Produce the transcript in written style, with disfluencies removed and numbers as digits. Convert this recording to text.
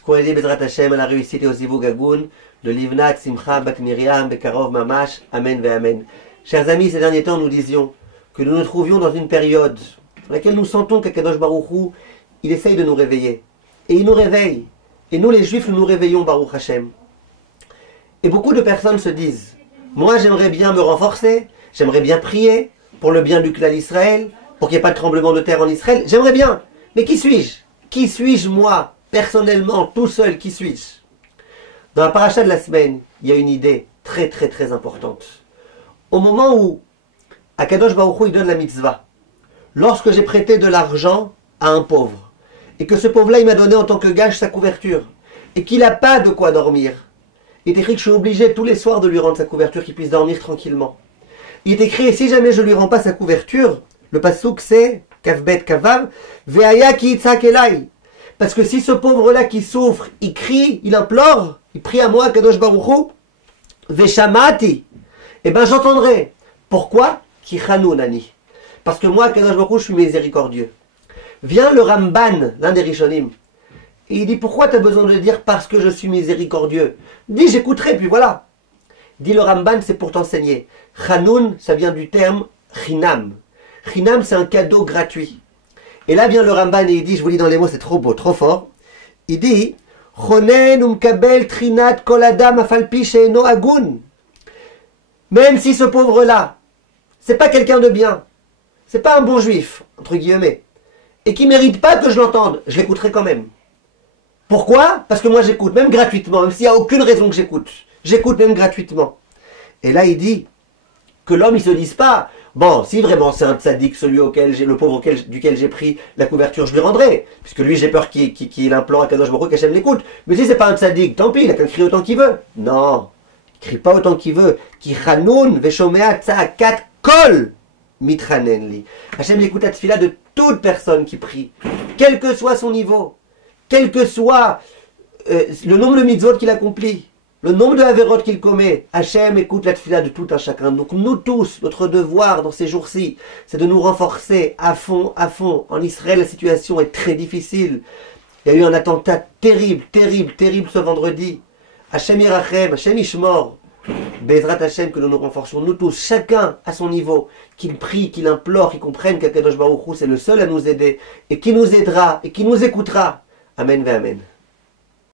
ce qu'on a dit Bezrat Hashem à la réussite et au Zivug Hagoun de Livnat Simcha Bat Miriam Bekarov Mamash. Amen ve Amen. Chers amis, ces derniers temps, nous disions que nous nous trouvions dans une période dans laquelle nous sentons qu'Akadosh Baruch Hu, il essaye de nous réveiller. Et il nous réveille. Et nous, les Juifs, nous nous réveillons, Baruch Hashem. Et beaucoup de personnes se disent, moi, j'aimerais bien me renforcer, j'aimerais bien prier pour le bien du clan Israël, pour qu'il n'y ait pas de tremblement de terre en Israël. J'aimerais bien. Mais qui suis-je? Qui suis-je, moi, personnellement, tout seul, qui suis-je? Dans la paracha de la semaine, il y a une idée très, très, très importante. Au moment où Akadosh Baruch Hu, il donne la mitzvah, lorsque j'ai prêté de l'argent à un pauvre, et que ce pauvre-là, il m'a donné en tant que gage sa couverture, et qu'il n'a pas de quoi dormir, il est écrit que je suis obligé tous les soirs de lui rendre sa couverture, qu'il puisse dormir tranquillement. Il est écrit, si jamais je ne lui rends pas sa couverture, le passouk c'est, Kavbet Kavav, Veaya ki itzak elai. Parce que si ce pauvre-là qui souffre, il crie, il implore, il prie à moi, Kadosh Baruch Hu, Veshamati, eh ben j'entendrai. Pourquoi? Ki chanunani. Parce que moi, Kadosh Baruch Hu, je suis miséricordieux. Vient le Ramban, l'un des Rishonim, et il dit, pourquoi tu as besoin de dire parce que je suis miséricordieux? Dis, j'écouterai, puis voilà. Dit le Ramban, c'est pour t'enseigner. Chanun, ça vient du terme chinam. Chinam, c'est un cadeau gratuit. Et là vient le Ramban et il dit, je vous lis dans les mots, c'est trop beau, trop fort. Il dit, Chonen umkabel trinat kol adam afalpi she'eno agun. Même si ce pauvre-là, c'est pas quelqu'un de bien, c'est pas un bon juif, entre guillemets, et qui mérite pas que je l'entende, je l'écouterai quand même. Pourquoi? Parce que moi j'écoute, même gratuitement, même s'il n'y a aucune raison que j'écoute. J'écoute même gratuitement. Et là il dit que l'homme il se dise pas, bon, si vraiment c'est un tzaddik, celui auquel j'ai, le pauvre duquel j'ai pris la couverture, je lui rendrai. Puisque lui j'ai peur qu'il implore à Kadosh Baruch Hu qu'Hachem l'écoute. Mais si c'est pas un tzaddik, tant pis, il a qu'à crier autant qu'il veut. Non, il crie pas autant qu'il veut. Ki chanun veshomea tzaakat kol mitranen li. Hachem écoute la tefila de toute personne qui prie, quel que soit son niveau. Quel que soit le nombre de mitzvot qu'il accomplit, le nombre de averot qu'il commet, Hachem écoute la tefila de tout un chacun. Donc nous tous, notre devoir dans ces jours-ci, c'est de nous renforcer à fond, à fond. En Israël, la situation est très difficile. Il y a eu un attentat terrible, terrible, terrible ce vendredi. Hachem Yirachem, Hachem Ishmor. Bezrat Hachem, que nous nous renforcions, nous tous, chacun à son niveau, qu'il prie, qu'il implore, qu'il comprenne qu'Akadosh Baruch Hu, c'est le seul à nous aider, et qui nous aidera, et qui nous écoutera. Amen ve Amen.